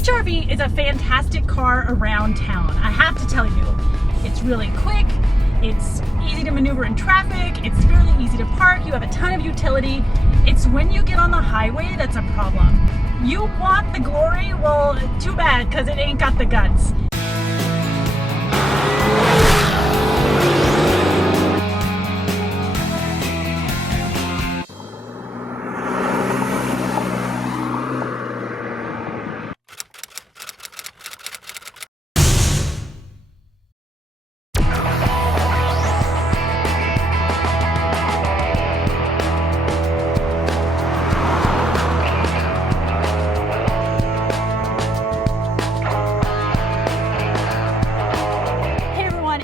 HRV is a fantastic car around town. I have to tell you, it's really quick, it's easy to maneuver in traffic, it's fairly easy to park, you have a ton of utility. It's when you get on the highway that's a problem. You want the glory? Well, too bad, because it ain't got the guts.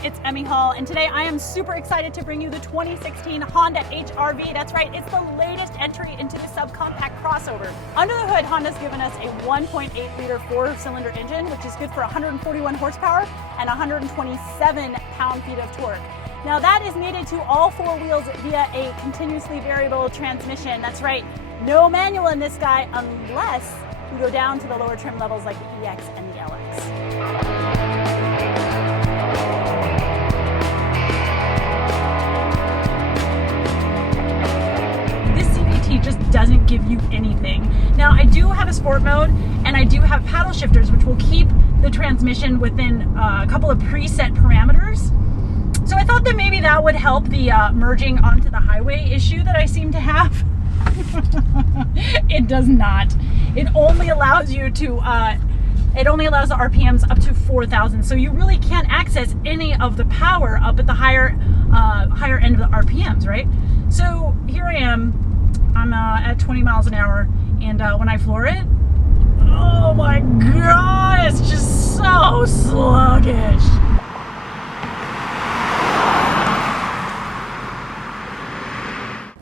It's EMME Hall, and today I am super excited to bring you the 2016 Honda HRV. That's right, it's the latest entry into the subcompact crossover. Under the hood, Honda's given us a 1.8-liter four-cylinder engine, which is good for 141 horsepower and 127 pound-feet of torque. Now that is needed to all four wheels via a continuously variable transmission. That's right, no manual in this guy unless you go down to the lower trim levels like the EX and the LX. Just doesn't give you anything. Now I do have a sport mode and I do have paddle shifters, which will keep the transmission within a couple of preset parameters. So I thought that maybe that would help the merging onto the highway issue that I seem to have. It does not. It only allows you to it only allows the RPMs up to 4,000, so you really can't access any of the power up at the higher end of the RPMs, right? So here I am. I'm at 20 miles an hour, and when I floor it, oh my god, it's just so sluggish.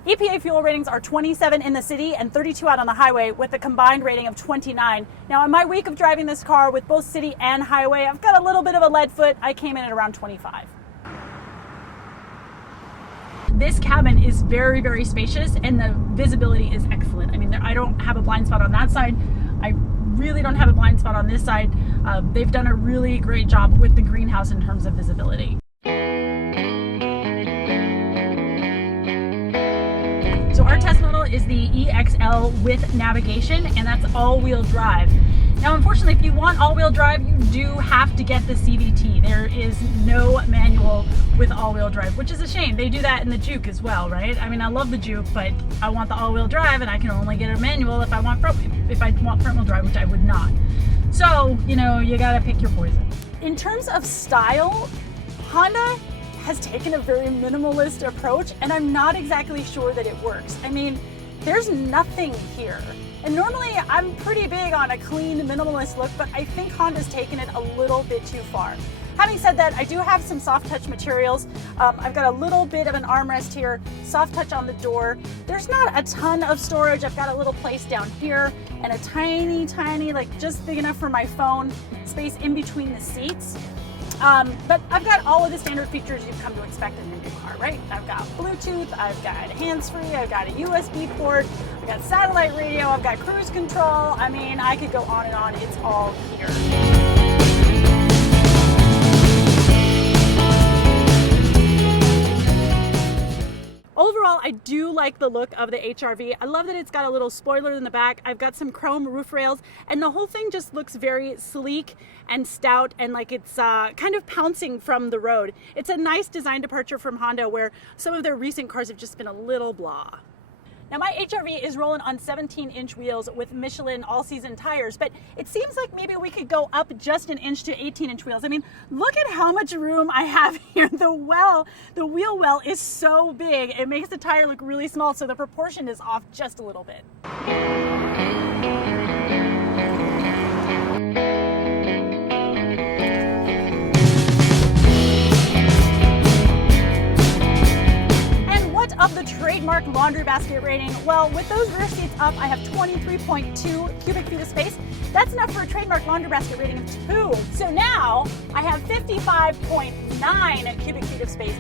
EPA fuel ratings are 27 in the city and 32 out on the highway with a combined rating of 29. Now in my week of driving this car with both city and highway, I've got a little bit of a lead foot. I came in at around 25. This cabin is very, very spacious and the visibility is excellent. I mean, I don't have a blind spot on that side. I really don't have a blind spot on this side. They've done a really great job with the greenhouse in terms of visibility. So our test model is the EXL with navigation, and that's all-wheel drive. Now, unfortunately, if you want all-wheel drive, you do have to get the CVT. There is no manual with all-wheel drive, which is a shame. They do that in the Juke as well, right? I mean, I love the Juke, but I want the all-wheel drive, and I can only get a manual if I want front-wheel drive, which I would not. So, you know, you gotta pick your poison. In terms of style, Honda has taken a very minimalist approach, and I'm not exactly sure that it works. I mean, there's nothing here. And normally I'm pretty big on a clean, minimalist look, but I think Honda's taken it a little bit too far. Having said that, I do have some soft touch materials. I've got a little bit of an armrest here, soft touch on the door. There's not a ton of storage. I've got a little place down here and a tiny, like just big enough for my phone, space in between the seats. But I've got all of the standard features you've come to expect in a new car, right? I've got Bluetooth, I've got hands-free, I've got a USB port, I've got satellite radio, I've got cruise control. I mean, I could go on and on. It's all here. Overall, I do like the look of the HRV. I love that it's got a little spoiler in the back. I've got some chrome roof rails, and the whole thing just looks very sleek and stout and like it's kind of pouncing from the road. It's a nice design departure from Honda, where some of their recent cars have just been a little blah. Now my HRV is rolling on 17-inch wheels with Michelin all-season tires, but it seems like maybe we could go up just an inch to 18-inch wheels. I mean, look at how much room I have here. The wheel well is so big. It makes the tire look really small, so the proportion is off just a little bit. Of the trademark laundry basket rating, well, with those rear seats up, I have 23.2 cubic feet of space. That's enough for a trademark laundry basket rating of 2. So now I have 55.9 cubic feet of space.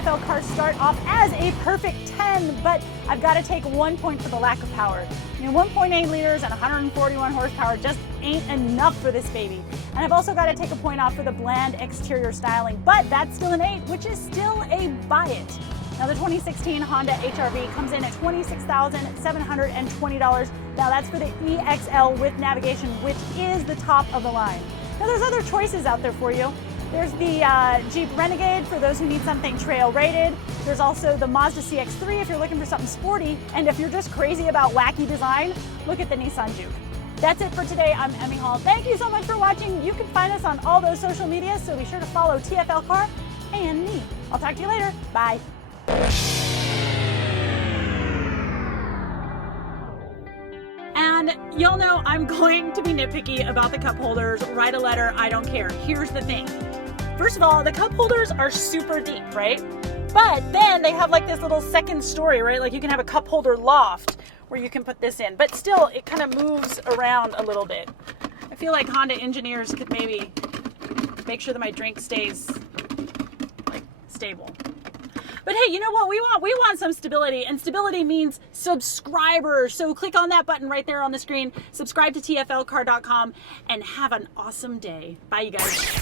TFL cars start off as a perfect 10, but I've got to take 1 point for the lack of power. 1.8 liters and 141 horsepower just ain't enough for this baby. And I've also got to take a point off for the bland exterior styling, but that's still an 8, which is still a buy it. Now the 2016 Honda HR-V comes in at $26,720. Now that's for the EXL with navigation, which is the top of the line. Now there's other choices out there for you. There's the Jeep Renegade for those who need something trail rated. There's also the Mazda CX-3 if you're looking for something sporty. And if you're just crazy about wacky design, look at the Nissan Juke. That's it for today. I'm Emmy Hall. Thank you so much for watching. You can find us on all those social medias, so be sure to follow TFL Car and me. I'll talk to you later. Bye. And y'all know I'm going to be nitpicky about the cup holders. Write a letter, I don't care. Here's the thing. First of all, the cup holders are super deep, right? But then they have like this little second story, right? Like you can have a cup holder loft where you can put this in, but still it kind of moves around a little bit. I feel like Honda engineers could maybe make sure that my drink stays like stable. But hey, you know what we want? We want some stability, and stability means subscribers. So click on that button right there on the screen, subscribe to TFLcar.com, and have an awesome day. Bye, you guys.